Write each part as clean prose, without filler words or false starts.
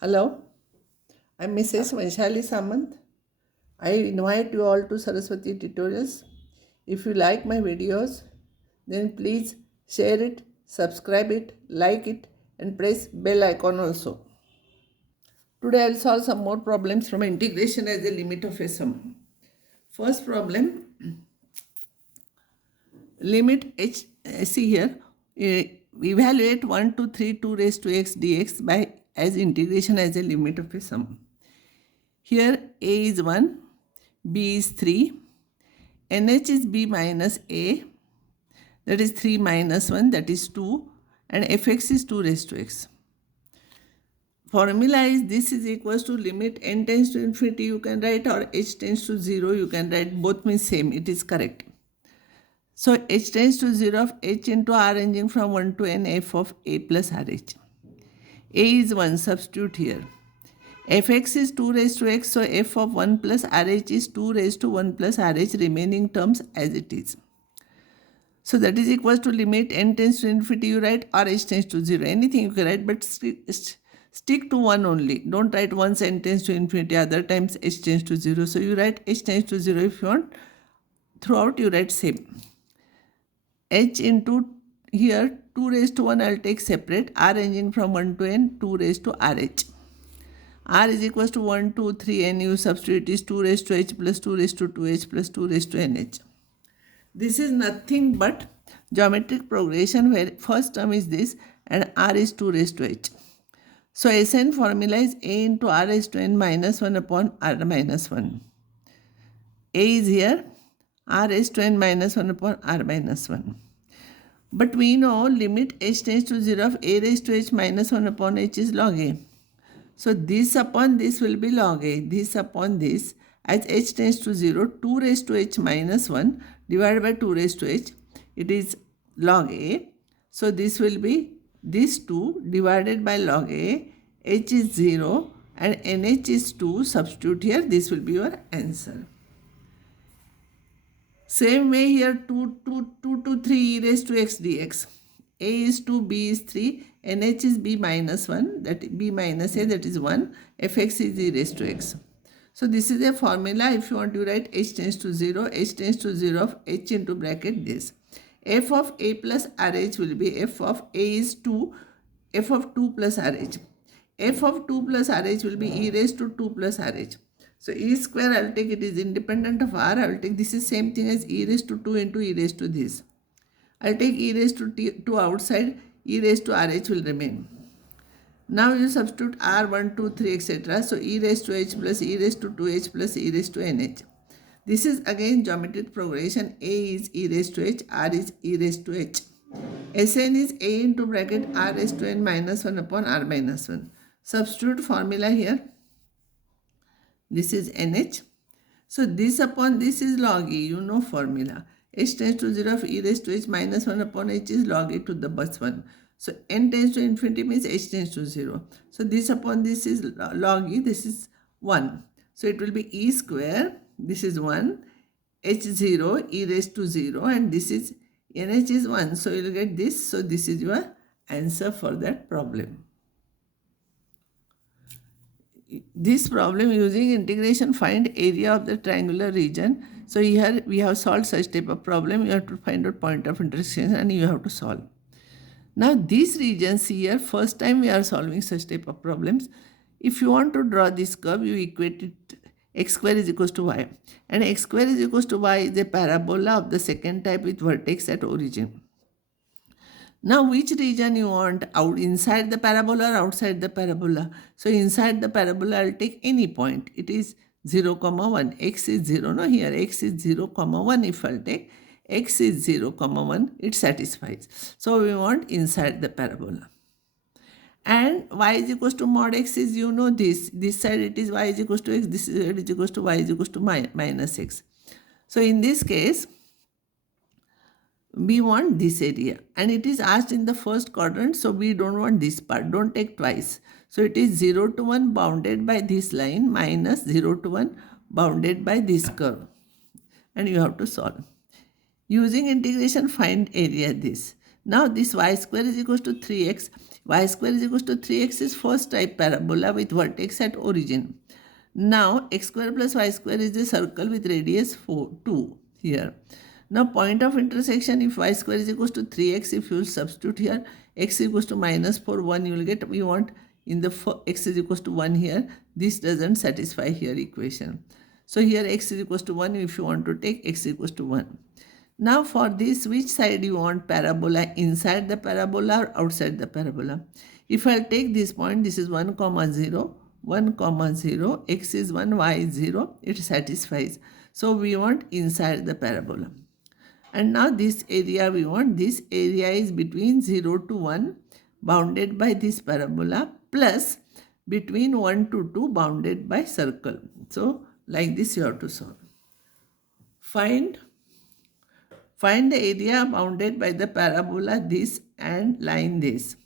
Hello, I'm Mrs. Vaishali Samant. I invite you all to Saraswati Tutorials. If you like my videos, then please share it, subscribe it, like it, and press bell icon also. Today I'll solve some more problems from integration as the limit of a sum. First problem, limit h. See here, evaluate 1 to 3 2 raised to x dx by as integration as a limit of a sum. Here a is 1, b is 3, nh is b minus a, that is 3 minus 1, that is 2, and fx is 2 raised to x. Formula is this is equals to limit n tends to infinity you can write, or h tends to 0 you can write, both means same, it is correct. So h tends to 0 of h into r ranging from 1 to n f of a plus rh. A is 1, substitute here. Fx is 2 raised to x, so f of 1 plus rh is 2 raised to 1 plus rh, remaining terms as it is. So that is equals to limit n tends to infinity you write, or h tends to 0. Anything you can write, but stick to one only. Don't write once n tends to infinity, other times h tends to 0. So you write h tends to 0 if you want. Throughout you write same. H into here 2 raised to 1 I'll take separate. R ranging from 1 to n, 2 raised to rh. R is equals to 1, 2, 3, n you substitute is 2 raised to h plus 2 raised to 2h plus 2 raised to nh. This is nothing but geometric progression where first term is this and r is 2 raised to h. So Sn formula is a into r raised to n minus 1 upon r minus 1. A is here, r raised to n minus 1 upon r minus 1. But we know limit h tends to 0 of a raised to h minus 1 upon h is log a. So this upon this will be log a, this upon this, as h tends to 0, 2 raised to h minus 1 divided by 2 raised to h, it is log a. So this will be this 2 divided by log a, h is 0 and nh is 2, substitute here, this will be your answer. Same way here 2 to 3 e raised to x dx. A is 2, b is 3, nh is b minus 1, that b minus a, that is 1, fx is e raised to x. So this is a formula. If you want to write h tends to 0, h tends to 0 of h into bracket this. F of a plus rh will be f of a is 2, f of 2 plus rh. F of 2 plus rh will be e raised to 2 plus rh. So e square I will take, it is independent of r, I will take this is same thing as e raised to 2 into e raised to this. I will take e raised to 2 outside, e raised to rh will remain. Now you substitute r 1, 2, 3 etc. So e raised to h plus e raised to 2h plus e raised to nh. This is again geometric progression. A is e raised to h, r is e raised to h. Sn is a into bracket r raised to n minus 1 upon r minus 1. Substitute formula here. This is nh. So this upon this is log e, you know formula. H tends to 0 of e raised to h minus 1 upon h is log e to the bus 1. So n tends to infinity means h tends to 0. So this upon this is log e, this is 1. So it will be e square, this is 1, h0, e raised to 0, and this is nh is 1. So you will get this. So this is your answer for that problem. This problem using integration find area of the triangular region. So here we have solved such type of problem. You have to find out point of intersection and you have to solve. Now these regions here, first time we are solving such type of problems. If you want to draw this curve, you equate it x square is equals to y. And x square is equals to y is a parabola of the second type with vertex at origin. Now which region you want, out inside the parabola or outside the parabola? So inside the parabola I will take any point. It is 0, 1. X is 0. No, here x is 0, 1. If I will take x is 0, 1, it satisfies. So we want inside the parabola. And y is equals to mod x is, you know this. This side it is y is equals to x. This side is equals to y is equals to minus x. So in this case, we want this area and it is asked in the first quadrant, so we don't want this part, don't take twice. So it is 0 to 1 bounded by this line minus 0 to 1 bounded by this curve, and you have to solve. Using integration find area this. Now this y square is equals to 3x. Y square is equals to 3x is first type parabola with vertex at origin. Now x square plus y square is a circle with radius 2 here. Now point of intersection, if y square is equals to 3x, if you will substitute here x is equals to minus 4, 1, you will get, we want in the x is equals to 1 here. This doesn't satisfy here equation. So here x is equals to 1, if you want to take x is equals to 1. Now for this, which side you want parabola, inside the parabola or outside the parabola? If I take this point, this is 1, 0, 1, 0, x is 1, y is 0, it satisfies. So we want inside the parabola. And now this area we want, this area is between 0 to 1 bounded by this parabola plus between 1 to 2 bounded by circle. So like this you have to solve. Find the area bounded by the parabola this and line this.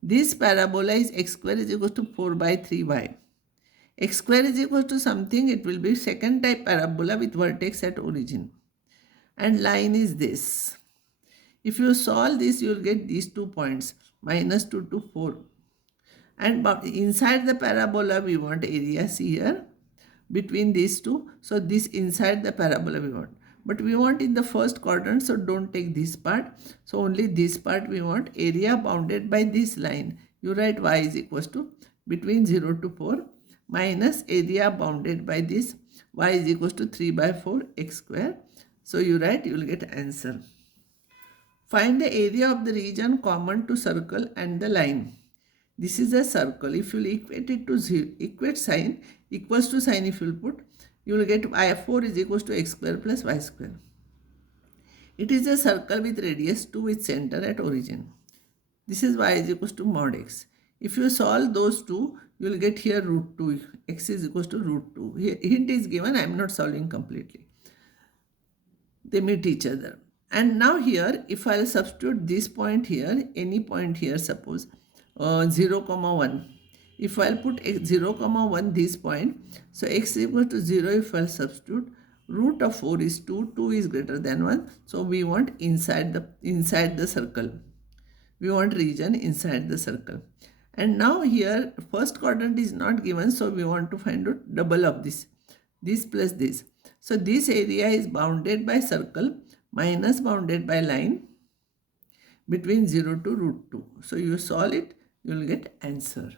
This parabola is x square is equal to 4 by 3y. X square is equal to something, it will be second type parabola with vertex at origin. And line is this. If you solve this, you will get these 2 points, minus 2 to 4. And inside the parabola, we want area, see here, between these two. So this inside the parabola we want. But we want in the first quadrant, so don't take this part. So only this part we want, area bounded by this line. You write y is equals to between 0 to 4 minus area bounded by this, y is equals to 3 by 4 x square. So you write, you will get answer. Find the area of the region common to circle and the line. This is a circle. If you will equate it to 0, equate sign, equals to sign if you will put, you will get I4 is equals to x square plus y square. It is a circle with radius 2 with center at origin. This is y is equals to mod x. If you solve those two, you will get here root 2. X is equals to root 2. Here, hint is given. I am not solving completely. They meet each other. And now here, if I will substitute this point here, any point here, suppose 0, 1. If I will put x 0, 1 this point, so x is equal to 0 if I will substitute, root of 4 is 2, 2 is greater than 1. So we want inside the circle. We want region inside the circle. And now here first quadrant is not given, so we want to find out double of this plus this. So this area is bounded by circle minus bounded by line between 0 to root 2. So you solve it, you will get answer.